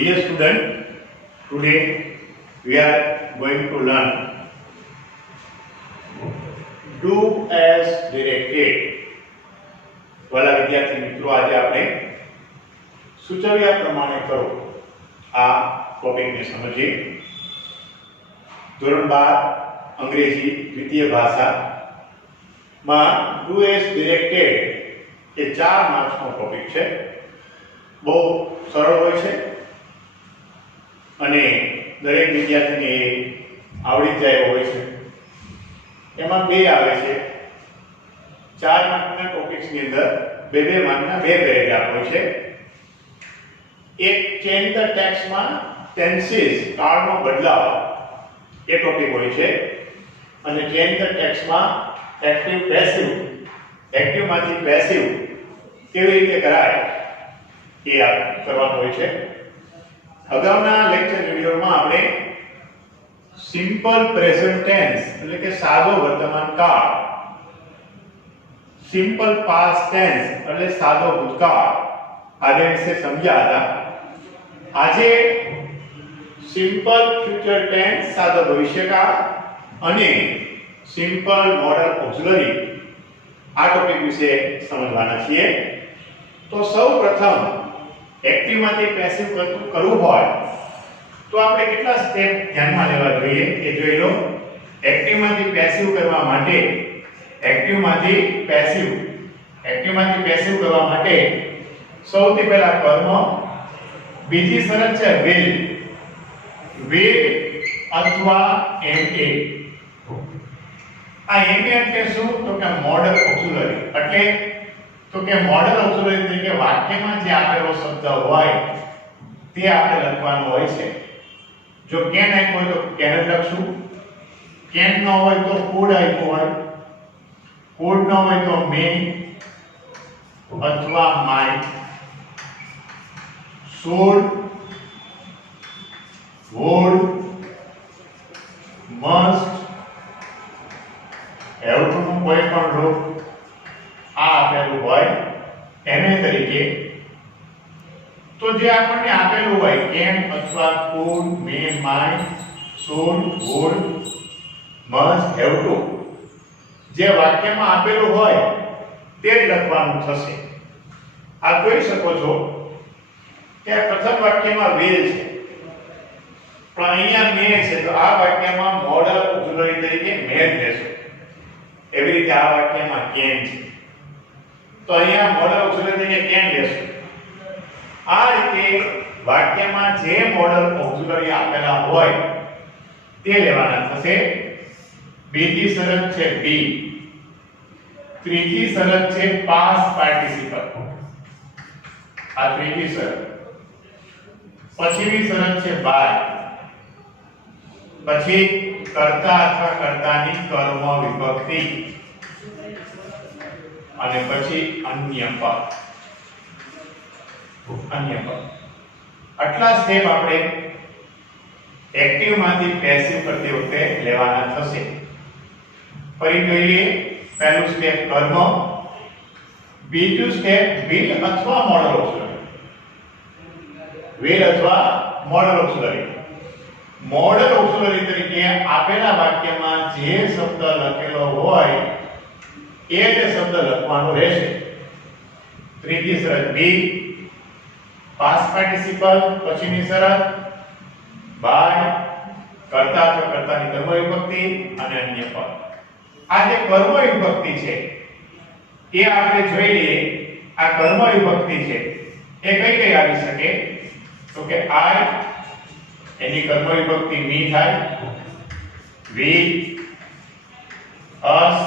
Dear student, today we are going to learn do as directed. વાલા વિદ્યાર્થી મિત્રો, આજે આપણે સૂચવ્યા પ્રમાણે કરો આ ટોપિકને સમજીએ. ધોરણ 12 અંગ્રેજી દ્વિતીય ભાષામાં do as directed એ 4 માર્ક્સનો ટોપિક છે. બહુ સરળ હોય છે અને દરેક વિદ્યાર્થીને આવડી જાય એવો હોય છે. એમાં બે આવે છે. 4 માર્કના ટોપિક્સની અંદર બે માર્કના બે પેરેગ્રાફ હોય છે. એક ચેન્જ ધ ટેક્સ્ટમાં ટેન્સીસ કાળનો બદલાવ એ ટોપિક હોય છે અને ચેન્જ ધ ટેક્સ્ટમાં એક્ટિવ પેસિવ એક્ટિવમાંથી પેસિવ કેવી રીતે કરાય એ કરવાનું હોય છે. અગાઉના લેક્ચર વિડિયોમાં આપણે સિમ્પલ પ્રેઝન્ટ ટેન્સ એટલે કે સાદો વર્તમાન કાળ, સિમ્પલ પાસ્ટ ટેન્સ એટલે સાદો ભૂતકાળ આને વિશે સમજ્યા હતા. આજે સિમ્પલ ફ્યુચર ટેન્સ સાદો ભવિષ્યકાળ અને સિમ્પલ મોડલ ઓક્સિલરી આ ટોપિક વિશે સમજવાના છીએ. તો સૌપ્રથમ એક્ટિવમાંથી પેસિવ કરવું હોય તો આપણે કેટલા સ્ટેપ ધ્યાનમાં લેવા જોઈએ એ જોઈ લો. એક્ટિવમાંથી પેસિવ કરવા માટે એક્ટિવમાંથી પેસિવ કરવા માટે સૌથી પહેલા કર્મ, બીજી શરત છે will અથવા ma. આ ma એટલે શું? તો કે મોડલ ઓક્સિલરી. એટલે તો કે મોડલ ઓક્સિલરી તરીકે વાક્યમાં જે આપેલો શબ્દ હોય તે આપણે લખવાનો હોય છે. જો કેન આપ્યો હોય તો કેન જ લખશું. કેન ન હોય તો કુડ આપ્યો હોય, કુડ ન હોય તો મે અથવા might, should, would, must, have to નું કોઈ પણ રૂપ આ આપેલું હોય એને તરીકે. તો જે આપણને આપેલું હોય કેન અથવા could, may, might, should, would, must, have to જે વાક્યમાં આપેલું હોય તે જ લખવાનું થશે. આ જોઈ શકો છો કે પ્રથમ વાક્યમાં will છે પણ અહીંયા may છે, તો આ વાક્યમાં મોડલ ઓક્સિલરી તરીકે may જ લેશો. એવી રીતે આ વાક્યમાં can છે તો અહીંયા મોડલ ઓક્સિલરી તરીકે can લેશો. આ રીતે વાક્યમાં જે મોડલ ઓક્સિલરી આપેલા હોય તે લેવાના થશે. બીજી શરત છે be, ત્રીજી શરત છે past participle. આ ત્રીજી શરત. પછીની શરત છે by, પછી કર્તા અથવા કર્તાની કર્મ વિભક્તિ અને પછી અન્ય પદ. આટલા સ્ટેપ આપણે એક્ટિવમાંથી પેસિવ કરતી વખતે લેવાના થશે. ફરી જોઈએ. પહેલું સ્ટેપ કર્મ, બીજું સ્ટેપ will અથવા મોડલ ઓક્સિલરી. will અથવા મોડલ ઓક્સિલરી. મોડલ ઓક્સિલરી તરીકે આપેલા વાક્યમાં જે શબ્દ લખેલો હોય એ જ શબ્દ લખવાનો રહેશે. ત્રીજી શરત be, past participle, પછીની શરત by, કર્તા અથવા કર્તાની કર્મ વિભક્તિ અને અન્ય પદ. આ જે કર્મ વિભક્તિ છે એ આપણે જોઈ લઈએ. આ કર્મ વિભક્તિ છે એ કઈ કઈ આવી શકે? તો કે I એની કર્મ વિભક્તિ me થાય, we, us,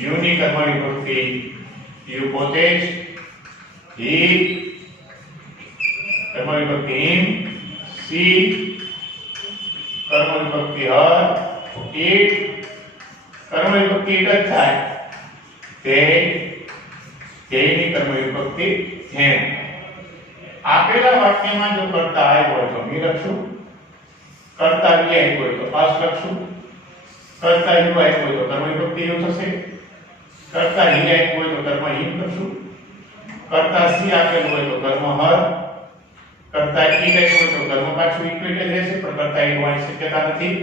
you ની કર્મ વિભક્તિ you પોતે જ, he કર્મ વિભક્તિ him, she કર્મ વિભક્તિ her, it કર્મ વિભક્તિ it જ થાય, તેની કર્મ વિભક્તિ them. આપેલા વાક્યમાં જો કર્તા આય હોય તો me લખશું, કર્તા we આય હોય તો us લખશું, કર્તા you આય હોય તો કર્મ વિભક્તિ you થશે, કર્તા he આય હોય તો કર્મ him લખશું, કર્તા she આપેલું હોય તો કર્મ her, કરતા ઈ નહીં હોય તો કર્મ પાછું ઇક્વિટ જ રહેશે, પણ કરતા ઈ હોવાની શક્યતા નથી,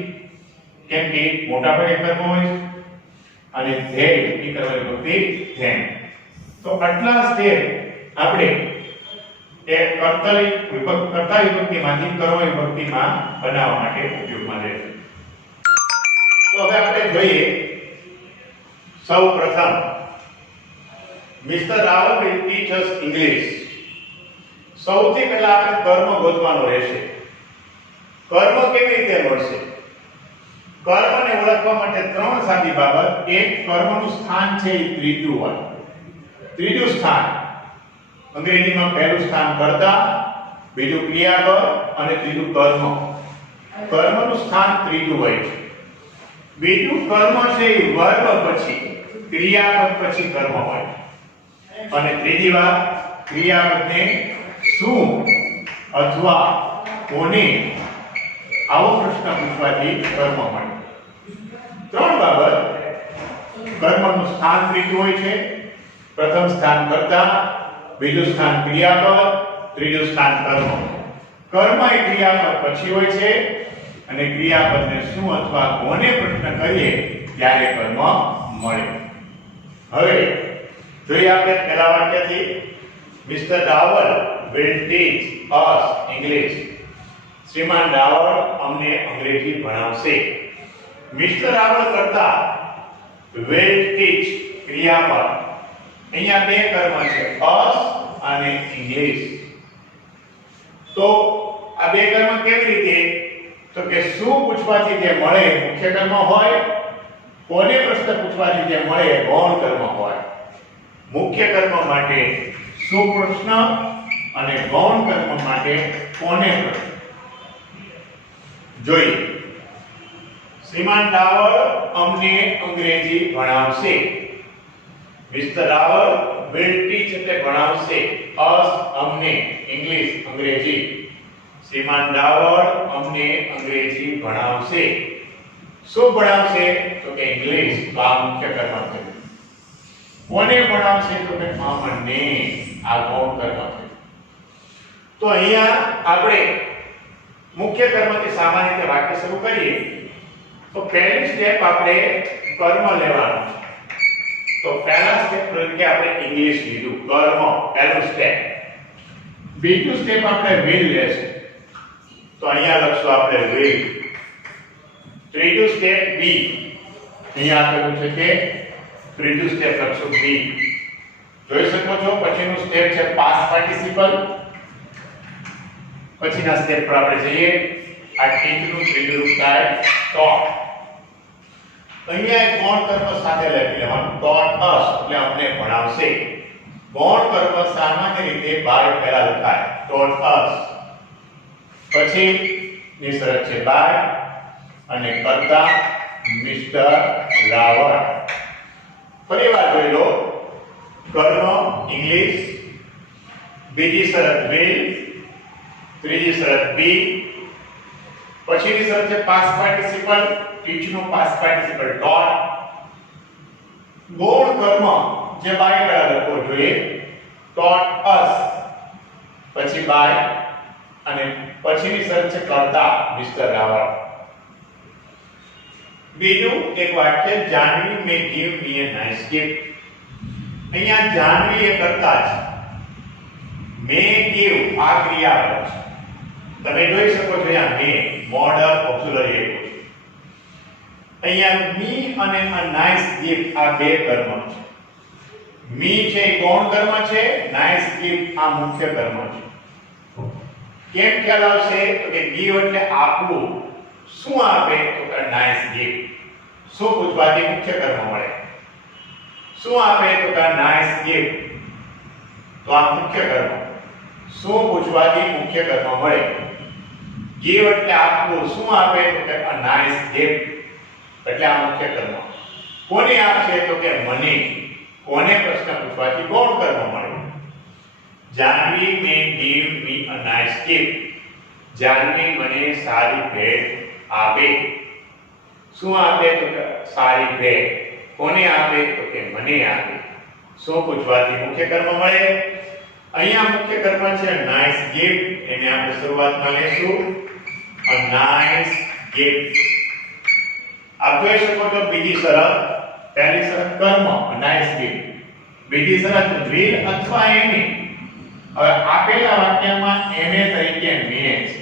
કેમ કે મોટા ભાગે કર્મ હોય છે અને ધ્યેય ઈ કરવાની વિભક્તિ ધ્યેય. તો આટલા સ્ટેપ આપણે એ કર્તા વિભક્તિમાંથી કર્મ વિભક્તિમાં બનાવવા માટે ઉપયોગમાં લેશે. તો હવે આપણે જોઈએ સૌ પ્રથમ mister Rawal will teach us English. સૌથી પહેલા આપણે કર્મ ગોતવાનો રહેશે. કર્મ કેવી રીતે મળશે? કર્મને ઓળખવા માટે ત્રણ સાદી બાબત. એક, કર્મનું સ્થાન છે એ ત્રીજું હોય. ત્રીજું સ્થાન અંગ્રેજીમાં પહેલું સ્થાન કર્તા, બીજું ક્રિયાપદ અને ત્રીજું કર્મ. કર્મનું સ્થાન ત્રીજું હોય છે. બીજું કર્મ છે એ વર્બ પછી ક્રિયાપદ પછી કર્મ હોય. અને ત્રીજી વાત, ક્રિયાપદને શું અથવા કોને આવો પ્રશ્ન પૂછવાથી કર્મ મળે. ત્રણ બાબત. કર્મનું સ્થાન ત્રીજું હોય છે. પ્રથમ સ્થાન કર્તા, બીજું સ્થાન ક્રિયાપદ, ત્રીજું સ્થાન કર્મ. કર્મ એ ક્રિયાપદ પછી હોય છે અને ક્રિયાપદને શું અથવા કોને પ્રશ્ન કરીએ ત્યારે કર્મ મળે. હવે જોઈએ આપણે પહેલા વાક્યથી. Mister Rawal will teach us English. શ્રીમાન રાવલ અમને અંગ્રેજી ભણાવશે. મિસ્ટર રાવલ કરતા will teach ક્રિયાપદ. અહીંયા બે કર્મ છે, us અને English. તો આ બે કર્મ કેવી રીતે? તો કે શું પૂછવાથી જે મળે મુખ્ય કર્મ હોય, કોને પ્રશ્ન પૂછવાથી જે મળે ગૌણ કર્મ હોય. મુખ્ય કર્મ માટે શું પ્રશ્ન અને ગૌણ કર્મ માટે કોને પ્રશ્ન. જોઈએ. શ્રીમાન રાવલ અમને અંગ્રેજી ભણાવશે. મિસ્ટર રાવલ will teach એટલે ભણાવશે, us અમને, English અંગ્રેજી. શ્રીમાન રાવલ અમને અંગ્રેજી ભણાવશે. શું ભણાવશે? તો કે English. આ મુખ્ય કર્મ છે. કોને ભણાવશે? તો કે અમને. આ ગૌણ કર્મ છે. તો અહીંયા આપણે મુખ્ય કર્મથી સામાન્ય રીતે વાક્ય શરૂ કરીએ તો પહેલી સ્ટેપ આપણે કર્મ લેવાનું છે. તો પહેલા સ્ટેપ તરીકે આપણે ઇંગ્લિશ લીધું, કર્મ પહેલું સ્ટેપ. બીજું સ્ટેપ આપણે will લેશું, તો અહીંયા લખશું આપણે will. ત્રીજું સ્ટેપ be. અહીંયા આપેલું છે કે ત્રીજું સ્ટેપ લખશું be. જોઈ શકો છો પછીનું સ્ટેપ છે past participle. પછીના સ્ટેપ પર આપણે જઈએ. આ ટીચનું ત્રીજું રૂપ થાય taught. અહીંયા એક ગૌણ કર્મ સાથે લખી લેવાનું, taught us એટલે અમને ભણાવશે. ગૌણ કર્મ સામાન્ય રીતે by પહેલા લખાય, taught us. પછી ની શરત છે by અને કર્તા મિસ્ટર રાવલ. ફરીવાર જોઈ લો. કર્મ ઇંગ્લિશ, બીજી શરત will, ત્રીજી શરત be, પછીની શરત છે past participle, ટીચનું past participle taught. ગૌણ કર્મ જે by પહેલા લખવો જોઈએ, taught us, પછી by અને પછીની શરત છે કર્તા મિસ્ટર રાવલ. બીજું એક વાક્ય, Janvi may give me a nice gift. અહીંયા જાનવી એ કર્તા છે, may give આ ક્રિયાપદ છે. તમે જોઈ શકો છો અહીંયા may મોડલ ઓક્સિલરી છે. અહીંયા me અને a nice gift આ બે કર્મ છે. me છે એ ગૌણ કર્મ છે, nice gift આ મુખ્ય કર્મ છે. કેમ ખ્યાલ આવશે? તો કે give એટલે આપવું. શું આપે? તો કે nice gift. શું પૂછવાથી મુખ્ય કર્મ મળે? શું આપે? તો કે nice gift. તો આ મુખ્ય કર્મ. શું પૂછવાથી મુખ્ય કર્મ મળે? give એટલે આપવું. શું આપે? તો કે a nice gift. એટલે આ મુખ્ય કર્મ. કોને આપશે? તો કે મને. કોને પ્રશ્ન પૂછવાથી ગૌણ કર્મ મળે. Janvi may give me a nice gift. Janvi મને સારી ભેટ આપે. શું આપે? તો કે સારી ભેટ. કોને આપે? તો કે મને આપે. શું પૂછવાથી મુખ્ય કર્મ મળે? અહીંયા મુખ્ય કર્મ છે નાઇસ ગિફ્ટ, એને આપણે શરૂઆતમાં લેશું a nice gift. આપ જોઈ શકો છો બીજી શરત, પહેલી શરત કર્મ a nice gift, બીજી શરત will અથવા એને. હવે આપેલા વાક્યમાં એને તરીકે મે છે,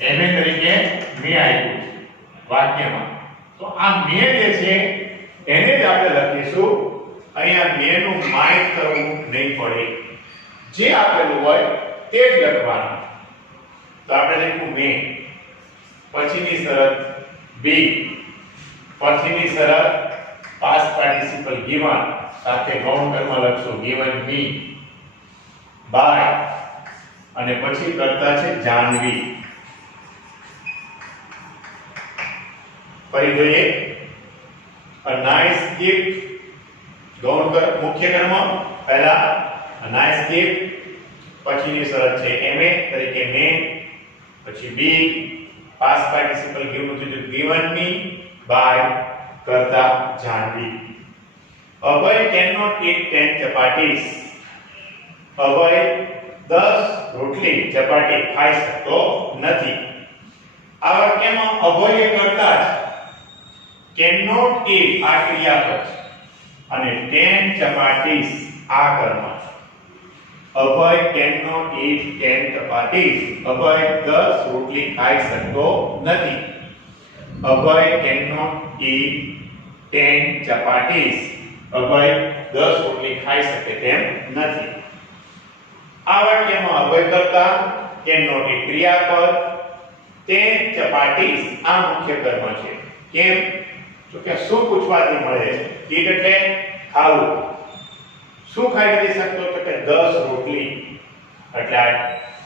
એને તરીકે મે આપ્યું છે વાક્યમાં, તો આ મે જે છે એને જ આપણે લખીશું. અહીંયા મે નું માઇક કરવું નહીં પડે, જે આપેલું હોય તે જ લખવાનું. તો આપણે લખ્યું મે, પછીની શરત બી, પછીની શરત પાસ્ટ પાર્ટિસિપલ given સાથે ગૌણ કર્મ લખશું given me by, અને પછી કરતા છે જાનવી. ફરી જોઈએ a nice gift, ગૌણ કર્મ મુખ્ય કર્મ પહેલા a nice gift, પછીની શરત છે ma તરીકે મે, પછી be past participle given me by કરતા જાનવી. અભય cannot eat 10 chapatis. અભય 10 રોટલી ચપાટી ખાઈ શકતો નથી. આ વાક્યમાં અભય કરતા છે, cannot eat આ ક્રિયાપદ છે અને 10 chapatis આ કર્મ છે. અભય cannot eat 10 chapatis. અભય 10 રોટલી ખાઈ શકતો નથી. અભય cannot eat 10 chapatis. અભય 10 રોટલી ખાઈ શકે તેમ નથી. આ વાક્યમાં અભય કરતા, cannot eat ક્રિયાપદ, 10 chapatis આ મુખ્ય કર્મ છે. કેમ? તો કે શું પૂછવાથી મળે છે? eat એટલે ખાવું. શું ખાઈ નથી શકતો? તો કે 10 રોટલી. એટલે આ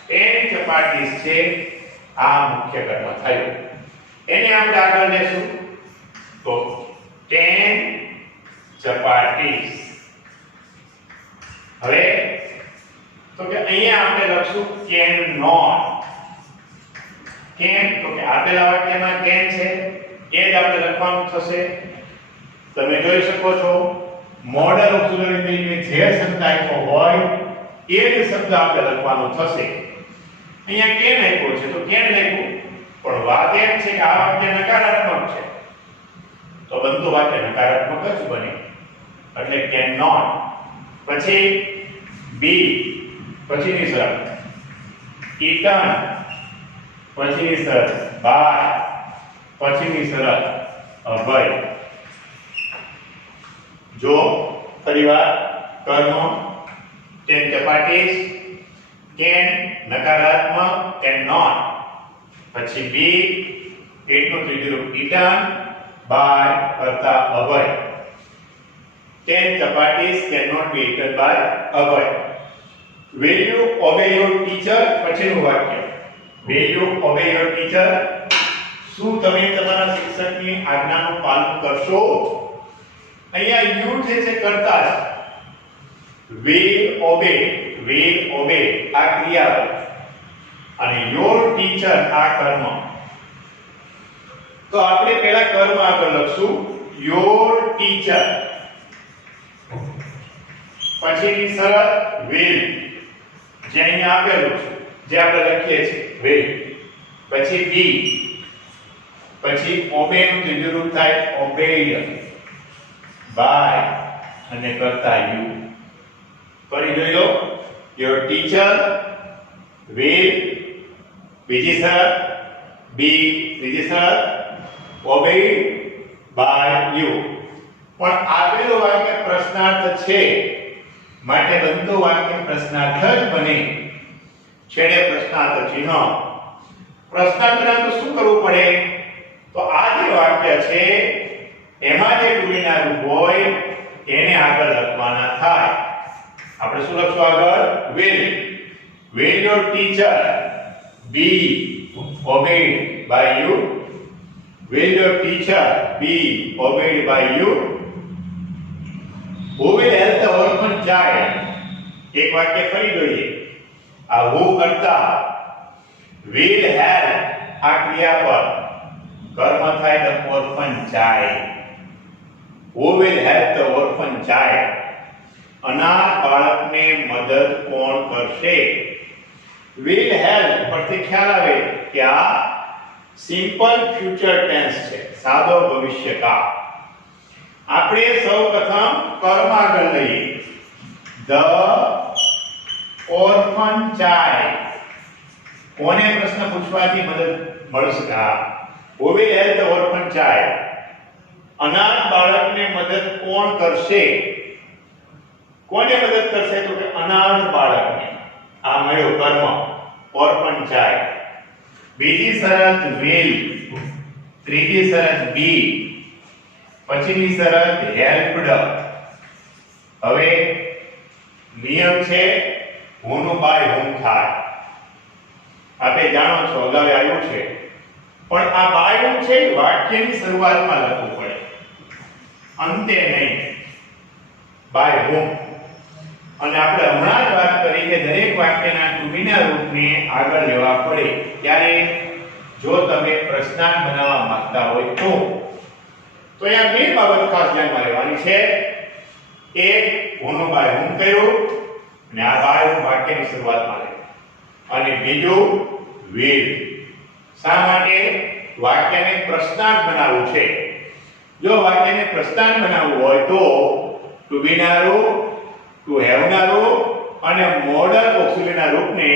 10 chapatis છે આ મુખ્ય કર્મ થયું. એને આપણે આગળ લેશું તો 10 chapatis. હવે તો કે અહીંયા આપણે લખશું cannot. કેમ? તો કે આપેલા વાક્યમાં can છે એ જ આપણે લખવાનું થશે. તમે જોઈ શકો છો મોડલ ઓક્સિલરી મિલમાં જે શબ્દ આપ્યો હોય એ જ શબ્દ આપણે લખવાનો થશે. અહીંયા can આપ્યો છે તો can લખ્યું, પણ વાત એમ છે કે આ વાક્ય નકારાત્મક છે તો બનતું વાક્ય નકારાત્મક જ બને, એટલે cannot. પછી બી, પછીની શરત eaten, પછીની શરત by, પછીની શરત અભય. જો ફરીવાર કર્મ 10 chapatis, can નકારાત્મક, cannot, પછી બી પેટનું ત્રીજું રૂપ eaten, by કરતા અભય. 10 chapatis cannot be eaten by Abhay. will you obey your teacher? પછીનું વાક્ય will you obey your teacher? શું તમે તમારા શિક્ષકની આજ્ઞાનું પાલન કરશો? અહીંયા you જે છે કરતા છે, will obey આ ક્રિયાપદ અને your teacher આ કર્મ. તો આપણે પહેલા કર્મ આગળ લખશું your teacher, પછીની શરત will જે અહીંયા આપેલું છે જે આપણે લખીએ છીએ will, પછી બી, પછી obey નું ત્રીજું રૂપ થાય obeyed, by અને કરતા you. ફરી જોઈ લો your teacher, will, બીજી શરત બી, ત્રીજી શરત obeyed by you. પણ આપેલું વાક્ય પ્રશ્નાર્થ છે માટે બનતું વાક્ય પ્રશ્નાર્થ જ બને. છેડે પ્રશ્નાર્થ ચિહ્ન. પ્રશ્નાર્થમાં તો શું કરવું પડે? તો આ જે વાક્ય છે એમાં જે ટુલીના રૂપ હોય એને આગળ લખવાના થાય. આપણે શું લખશું આગળ? will your teacher be obeyed by you? will your teacher be obeyed by you? who will help the orphan child? એક વાક્ય ફરી જોઈએ. આ who કરતા will help આ ક્રિયાપદ કર્મ થાય the orphan child. who will help the orphan child? અનાથ બાળકને મદદ કોણ કરશે? will help પરથી ખ્યાલ આવે કે આ સિમ્પલ ફ્યુચર ટેન્સ છે, સાદો ભવિષ્યકાળ. આપણે સૌપ્રથમ કર્મ આગળ લઈએ. the orphan child. કોને પ્રશ્ન પૂછવાથી મદદ મળશે? who will help the orphan child? અનાથ બાળકને મદદ કોણ કરશે? કોને મદદ કરશે? તો કે અનાથ બાળકને. આ મળ્યો કર્મ, orphan child. બીજી શરત will, ત્રીજી શરત be, પછીની શરત helped. હવે નિયમ છે who નું by whom થાય. આપણે જાણો છો, અગાઉ આવ્યું છે. પણ આ by whom છે વાક્યની શરૂઆતમાં લખવું પડે, અંતે નહીં. by whom. અને આપણે હમણાં જ વાત કરી કે દરેક વાક્યના ટુ બીના રૂપને આગળ લેવા પડે. ત્યારે જો તમે પ્રશ્નાર્થ બનાવવા માંગતા હોય તો અહીંયા બે બાબત ખાસ ધ્યાનમાં લેવાની છે. એક, who by whom કર્યું અને આ by whom વાક્યની શરૂઆતમાં લે. અને બીજું will. શા માટે? વાક્યને પ્રશ્નાર્થ બનાવવું છે. જો વાક્યને પ્રશ્નાર્થ બનાવવું હોય તો ટુ બીના રૂપ, ટુ હેવ ના રૂપ અને મોડલ ઓક્સિલરીના રૂપને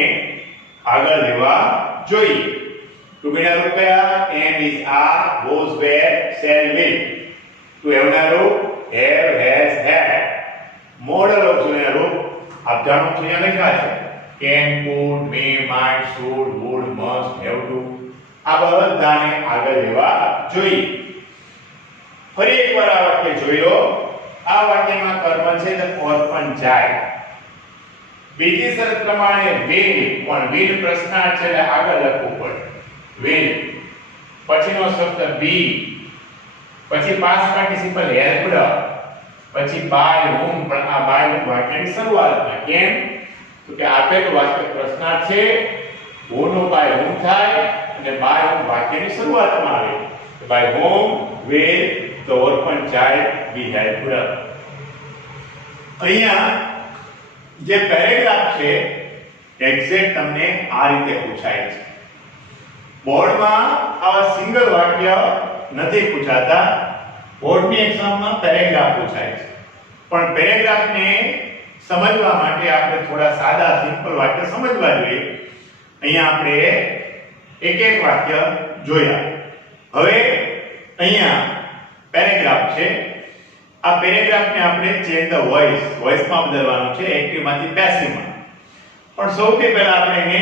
આગળ લેવા જોઈએ. ટુ બીના રૂપ કયા? am, is, are, was, were, shall, will. To have ના રૂપ have, has, had. મોડલ ઓક્સિલરીના રૂપ આપ જાણો છો, અહીંયા લખ્યા છે can, could, may, might, should, would, must, have to. આ બધાને આગળ લેવા જોઈએ. ફરી એકવાર આ વાક્ય જોઈ લો. આ વાક્યમાં કર્મ છે the orphan child. બીજી શરત પ્રમાણે will, પણ will પ્રશ્નાર્થ છે એટલે આગળ લખવું પડે. will. પછીનો શબ્દ be, પછી past participle helped, પછી by whom, પણ આ by whom વાક્યની શરૂઆતમાં. કેમ? તો કે આપેલું વાક્ય પ્રશ્નાર્થ છે, who નો by whom થાય અને by whom વાક્યની શરૂઆતમાં આવે. by whom will the orphan child be helped. અહીંયા જે પેરેગ્રાફ છે એક્ઝેક્ટ તમને આ રીતે પૂછાય છે. બોર્ડમાં આવા સિંગલ વાક્ય નથી પૂછાતા. બોર્ડની એક્ઝામમાં પેરેગ્રાફ પૂછાય છે. પણ પેરેગ્રાફને સમજવા માટે આપણે થોડા સાદા સિમ્પલ વાક્ય સમજવા જોઈએ. અહીંયા આપણે એક એક વાક્ય જોયા. હવે અહીંયા પેરેગ્રાફ છે. આ પેરેગ્રાફને આપણે ચેન્જ ધ વોઇસમાં બદલવાનું છે, એક્ટિવમાંથી પેસિવમાં. પણ સૌથી પહેલા આપણે એને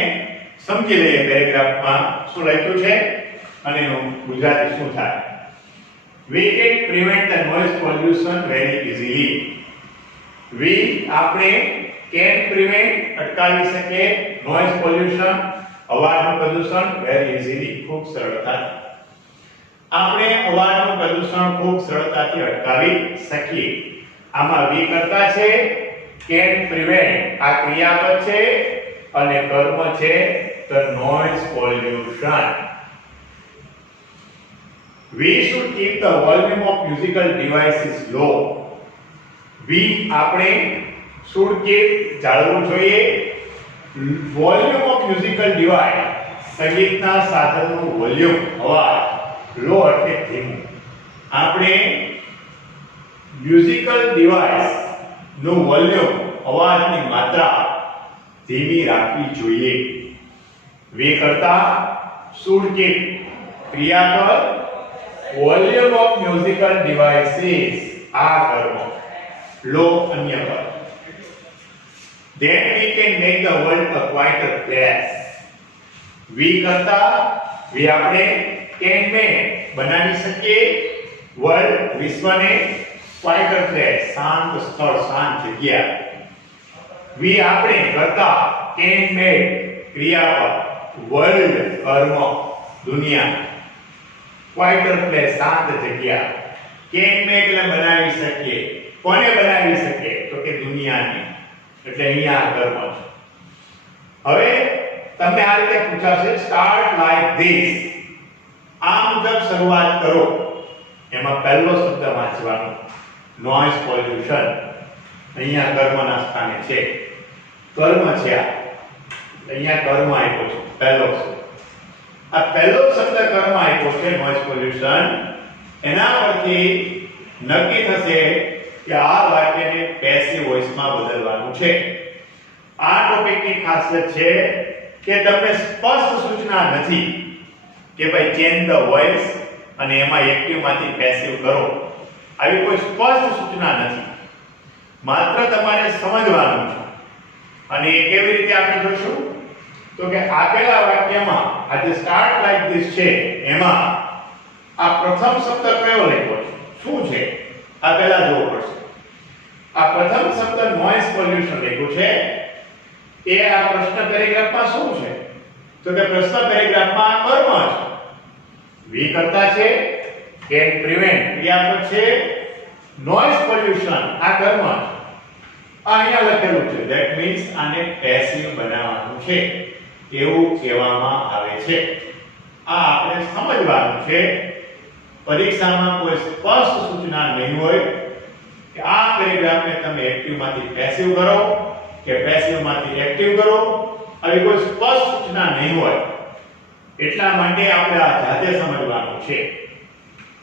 સમજી લઈએ પેરેગ્રાફમાં શું લખ્યું છે અને એનું ગુજરાતી શું થાય. we can prevent the noise pollution very easily. we આપણે can prevent અટકાવી શકીએ noise pollution અવાજનું પ્રદૂષણ very easily ખૂબ સરળતાથી. આપણે અવાજનું પ્રદૂષણ ખૂબ સરળતાથી અટકાવી શકીએ. આમાં we કરતા છે, can prevent આ ક્રિયાપદ છે અને કર્મ છે the noise pollution. we should keep the volume of musical devices low. we આપણે should keep જાળવવું જોઈએ volume of musical device સંગીતના સાધનનું વોલ્યુમ અવાજ લો એટલે ધીમું. આપણે મ્યુઝિકલ ડિવાઇસ નું વોલ્યુમ અવાજની માત્રા ધીમી રાખવી જોઈએ. વે કરતા should keep ક્રિયાપદ વોલ્યુમ ઓફ મ્યુઝિકલ ડિવાઇસીસ આ કર્મ લો અન્ય પદ. then we can make the world a quieter place. we કરતા we આપણે can make બનાવી શકીએ વર્લ્ડ વિશ્વને quieter place શાંત સ્થળ શાંત જગ્યા. we આપણે કરતા can make ક્રિયાપદ વર્લ્ડ કર્મ દુનિયા quieter place શાંત જગ્યા. can make એટલે બનાવી શકીએ. કોને બનાવી શકીએ? તો કે દુનિયાને. એટલે અહીંયા કર્મ છે. હવે તમને આ રીતે પૂછાશે સ્ટાર્ટ લાઈક ધીસ. આ મુજબ શરૂઆત કરો. એમાં પહેલો શબ્દ વાંચવાનો નોઇઝ પોલ્યુશન. અહીંયા કર્મના સ્થાને છે, કર્મ છે આ, અહીંયા કર્મ આપ્યો છે પહેલો શબ્દ, આ પહેલો શબ્દ કર્મ આપ્યો છે નોઇઝ પોલ્યુશન, એના પરથી નક્કી થશે કે આ વાક્યને પેસિવ વોઇસમાં બદલવાનું છે. આ ટોપિકની ખાસિયત છે કે તમને સ્પષ્ટ સૂચના નથી કે ભાઈ ચેન્જ ધ વોઇસ અને એમાં એક્ટિવ માંથી પેસિવ કરો, આવી કોઈ સ્પષ્ટ સૂચના નથી, માત્ર તમારે સમજવાનું છે. અને એ કેવી રીતે આપણે જોશું તો કે આપેલા વાક્યમાં આ જે સ્ટાર્ટ લાઈક ધીસ છે એમાં આ પ્રથમ શબ્દ કયો લખ્યો છે, શું છે, આ પહેલા જોવું પડશે. આ પ્રથમ શબ્દ નોઇઝ પોલ્યુશન લખ્યું છે, એ આ પ્રશ્ન પેરેગ્રાફમાં શું છે તો કે પ્રશ્ન પેરેગ્રાફમાં કર્મ છે, વી કરતા છે, કેન પ્રિવેન્ટ ક્રિયાપદ છે, નોઇઝ પોલ્યુશન આ કર્મ છે. આ અહીંયા લખેલું છે, ધેટ મીન્સ આને પેસિવ બનાવવાનું છે એવું કહેવામાં આવે છે. આ આપણે સમજવાનું છે. પરીક્ષામાં કોઈ સ્પષ્ટ સૂચના નહીં હોય કે આ પેરેગ્રાફને તમે એક્ટિવ માંથી પેસિવ કરો કે પેસિવ માંથી એક્ટિવ કરો, આવી કોઈ સ્પષ્ટ સૂચના નહીં હોય. એટલા માટે આપણે આ જાતે સમજવાનું છે.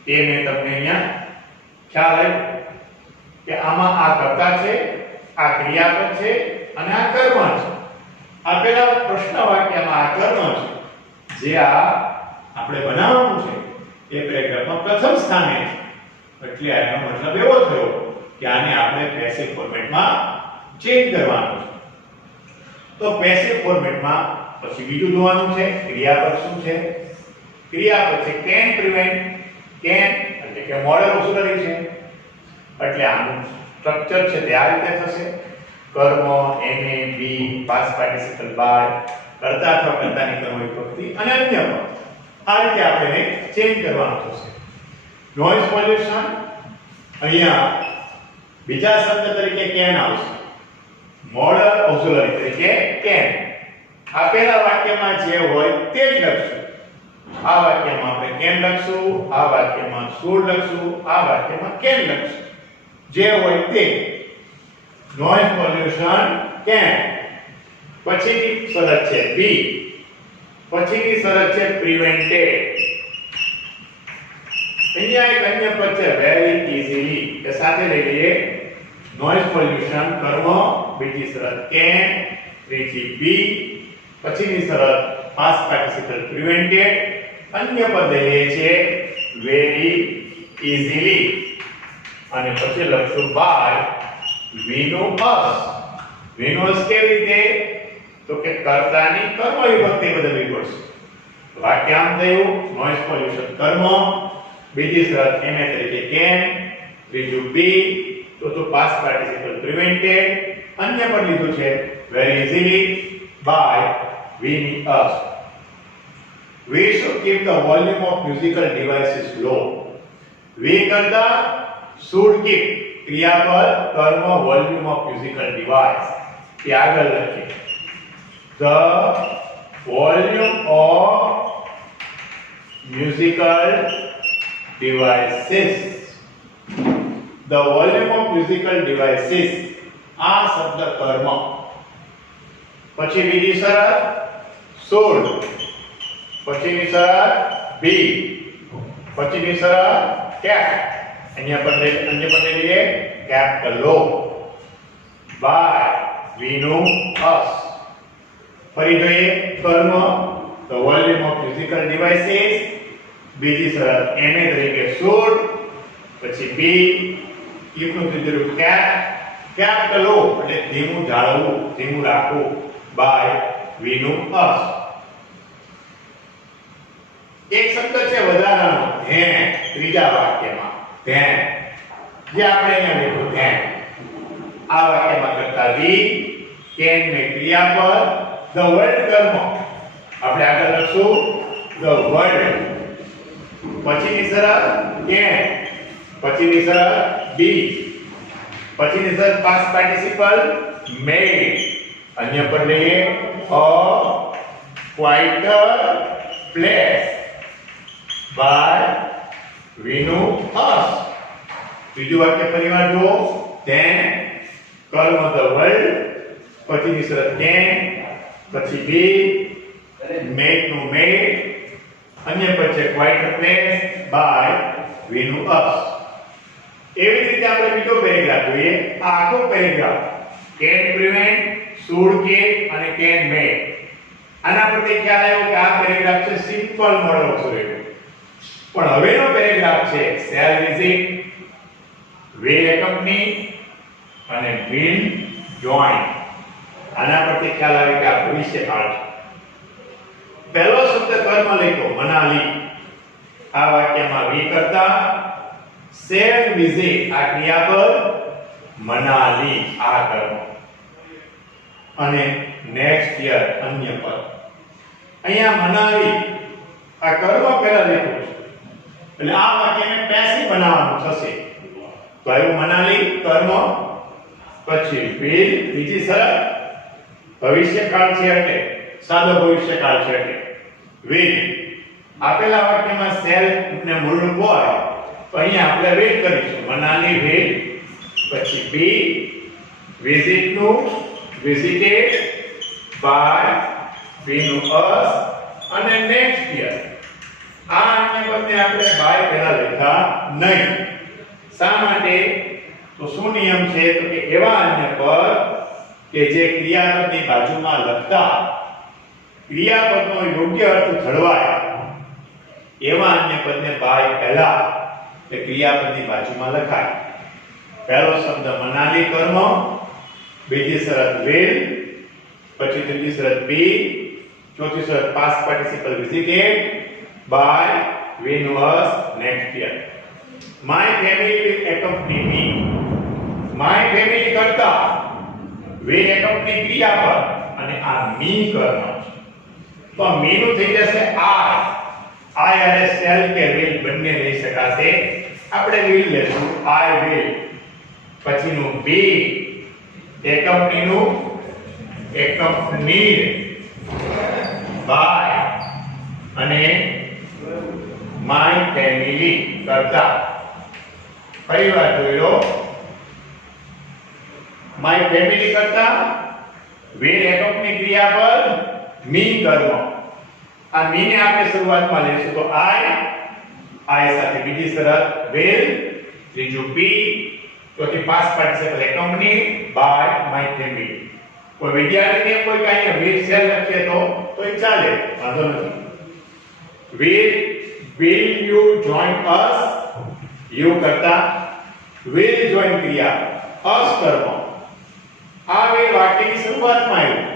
તે મેં તમને અહીંયા ખ્યાલ આવ્યો કે આમાં આ કર્તા છે, આ ક્રિયાપદ છે અને આ કર્મ છે. આપેલા પ્રશ્ન વાક્યમાં આ કર્મ છે જે આ આપણે બનાવવાનું છે એ પેરેગ્રાફમાં પ્રથમ સ્થાને છે. એટલે આનો મતલબ એવો થયો કે આને આપણે પેસિવ ફોર્મેટમાં ચેન્જ કરવાનું છે. તો પેસિવ ફોર્મેટમાં પછી બીજું જોવાનું છે ક્રિયાપદ શું છે. ક્રિયાપદ છે કેન પ્રિવેન્ટ, કેન એટલે કે મોડલ ઓક્સિલરી છે, એટલે આનું સ્ટ્રક્ચર છે તે આ રીતે થશે. કર્મ એને બી પાસ્ટ પાર્ટિસિપલ બાય કર્તા અથવા કર્તાની કર્મ વિભક્તિ અને અન્ય પદ, આ રીતે આપણે ચેન્જ કરવાનું થશે. નોઇઝ પોલ્યુશન અહીંયા બીજા શબ્દ તરીકે કેન આવશે, મોડલ ઓક્સિલરી તરીકે કેન. આપેલા વાક્યમાં જે હોય તે જ લખશું. આ વાક્યમાં આપણે કેન લખશું, આ વાક્યમાં should લખશું, આ વાક્યમાં કેન લખશું, જે હોય તે. Noise pollution can. પછીની શરત છે બી, પછીની શરત છે પ્રિવેન્ટેડ. અહીંયા એક અન્ય પદ છે વેરી ઇઝીલી, એ સાથે લઈ લઈએ. નોઇઝ પોલ્યુશન કર્મ, બીજી શરત કેન, ત્રીજી બી, પછીની શરત પાસ્ટ પાર્ટિસિપલ પ્રિવેન્ટેડ, અન્ય પદ લઈએ છે વેરી ઇઝીલી અને પછી લખશું બાય વીનું અસ. વીનું અસ કેવી રીતે તો કે કર્તાની કર્મ વિભક્તિ બદલવી પડશે. વાક્યાંત થયું નોઇઝ પોલ્યુશન કર્મ, બીજી શરત એને તરીકે કેન, ત્રીજું બી, ચોથું પાસ્ટ પાર્ટિસિપલ પ્રિવેન્ટેડ, અન્ય પણ લીધું છે વેરી ઇઝીલી બાય વીની us. We should keep the volume of musical devices low. We કરતા should keep ક્રિયાપદ કર્મ વોલ્યુમ ઓફ મ્યુઝિકલ ડિવાઇસ એ આગળ લખીએ. The volume of musical devices. The volume of musical devices આ શબ્દ કર્મ. પછી બીજી શરત should, પછીની શરત બી, પછીની શરત કેપ, અન્ય પદ લઈએ કેપિટલ લો બાય વીનું અસ. ફરી જોઈએ કર્મ the volume of musical devices, બીજી શરત એને તરીકે should, પછી બી ઈફનું ત્રીજું કેપિટલ લો એટલે ધીમું જાળવવું, ધીમું રાખવું બાય વીનું અસ. એક શબ્દ છે વધારાનો ધ્યાન, ત્રીજા વાક્યમાં ધ્યાન, જે આપણે અહીંયા લખ્યું ધ્યાન. આ વાક્યમાં કરતા વી, કેન ને ક્રિયાપદ, ધ વર્ડ કર્મ, આપણે આગળ લખશું ધ વર્ડ, પછીની શરત કેન, પછીની શરત બી, પછીની શરત પાસ્ટ પાર્ટિસિપલ મેડ, અન્ય પર લઈએ અ ક્વાઇટ પ્લેસ બાય વીનું અસ. બીજું વાક્ય ફરીવાર જુઓ ધેન કર્મ ધ વર્લ્ડ, પછીની શરત કેન, પછી બી, મેક નું મેડ, અન્ય પછી ક્વાઇટ રિપ્લેસ બાય વી નું અસ. એવી રીતે આપણે બીજો પેરેગ્રાફ જોઈએ. આ આખો paragraph can prevent, should can અને કેન મેક. આના પરથી ખ્યાલ આવ્યો કે આ પેરેગ્રાફ છે સિમ્પલ મોડલ ઓક્સિલરી. પણ હવેનો પેરેગ્રાફ છે શેલ વિઝિટ, વિલ એકમ્પની અને વિલ જોઈન. આના પરથી ખ્યાલ આવે કે આ ભવિષ્યકાળ છે. પહેલો શબ્દ કર્મ લખ્યો મનાલી. આ વાક્યમાં વી કરતા શેલ વિઝિટ આ ક્રિયાપદ, મનાલી આ કર્મ અને નેક્સ્ટ યર અન્ય પદ. અહીંયા મનાલી આ કર્મ પહેલા લખ્યું છે એટલે આ વાક્યને પેસિવ બનાવવાનું થશે. તો આવ્યું મનાલી કર્મ, પછી વિલ બીજી શરત ભવિષ્યકાળ છે એટલે સાદો ભવિષ્યકાળ છે એટલે વિલ. આપેલા વાક્યમાં શેલ ને મૂળરૂપ હોય તો અહીંયા આપણે વિલ કરીશું. મનાલી વિલ, પછી બી વિઝિટ નું વિઝિટેડ બાય વી નું અસ અને નેક્સ્ટ યર. આ અન્ય પદને આપણે બાય પહેલા લખતા નહીં. શા માટે? તો શું નિયમ છે? તો કે એવા અન્ય પદ કે જે ક્રિયાપદની બાજુમાં લખતા ક્રિયાપદનો યોગ્ય અર્થ જળવાય એવા અન્ય પદને બાય પહેલા તે ક્રિયાપદની બાજુમાં લખાય. પહેલો શબ્દ મનાલી કર્મ, બીજી શરત વિલ, પછી ત્રીજી શરત બી, ચોથી શરત past participle visited by we નું us next year. My family will accompany me. My family કરતા વિલ એકોમ્પની ક્રિયાપદ અને આ મી કર્મ છે. તો મી નું થઈ જશે આઈ. આઈ અને શેલ કે વિલ બંને લઈ શકાશે. આપણે વિલ લેશું આઈ વિલ. પછીનું બી એકોમ્પની નું એકોમ્પનીડ બાય અને માય ફેમિલી કરતા. ફરી વાર જોઈ લો. માય ફેમિલી કરતા વિલ એકોમ્પની ક્રિયાપદ મી કર્મ. આ મી ને આપણે શરૂઆતમાં લેશું તો આઈ સાથે બીજી શરત વિલ, ત્રીજું બી, ચોથી past participle accompany by my family. કોઈ વિદ્યાર્થીને કોઈ કાંઈ વિલ શેલ લખે તો એ ચાલે, વાંધો નથી. will you join us? You કરતા will join ક્રિયા us કર્મ. આ બે વાક્યની શરૂઆતમાં આવ્યું.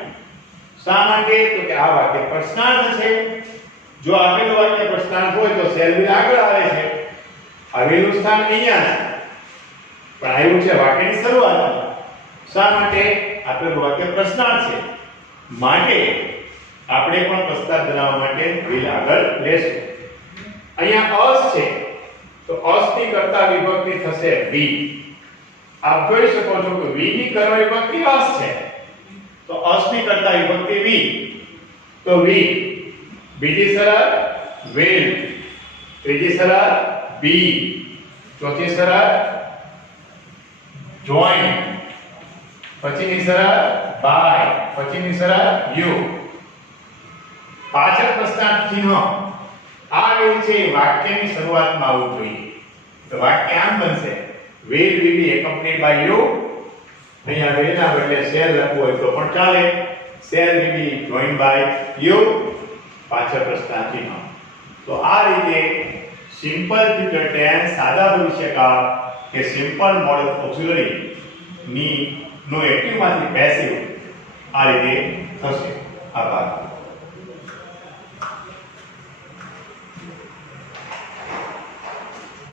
શા માટે? તો કે આ વાક્ય પ્રશ્નાર્થ છે. જો આપેલું વાક્ય પ્રશ્નાર્થ હોય તો શેલ વિલ આગળ આવે છે. આવેલું સ્થાન અહીંયા છે પણ આવ્યું છે વાક્યની શરૂઆતમાં. શા માટે? આપેલું વાક્ય પ્રશ્નાર્થ છે માટે આપણે પણ પ્રસ્તાવ બનાવવા માટે વિલ આગળ લેશું. અહીંયા અસ છે તો અસ ની કરતા વિભક્તિ થશે વી. આપ જોઈ શકો છો કે વી ની કર્મ વિભક્તિ અસ છે તો અસ ની કરતા વિભક્તિ વી. તો વી, બીજી શરત વિલ, ત્રીજી શરત બી, ચોથી શરત જોઈન, પછીની શરત બાય, પછીની શરત યુ. પાછળ પ્રશ્નાર્થ ચિહ્ન આ વિલ છે વાક્યની શરૂઆતમાં આવવું જોઈએ. તો વાક્ય આમ બનશે will be accompanied by you. અહીંયા will ના બદલે shall લખવું હોય તો પણ ચાલે. shall be joined by you. પાછળ પ્રશ્નાર્થ ચિહ્ન. તો આ રીતે સિમ્પલ ફ્યુચર ટેન્સ સાદા ભવિષ્યકાળ કે સિમ્પલ મોડલ ઓક્સિલરી ની નો એક્ટિવ માંથી પેસિવ આ રીતે થશે. આભાર.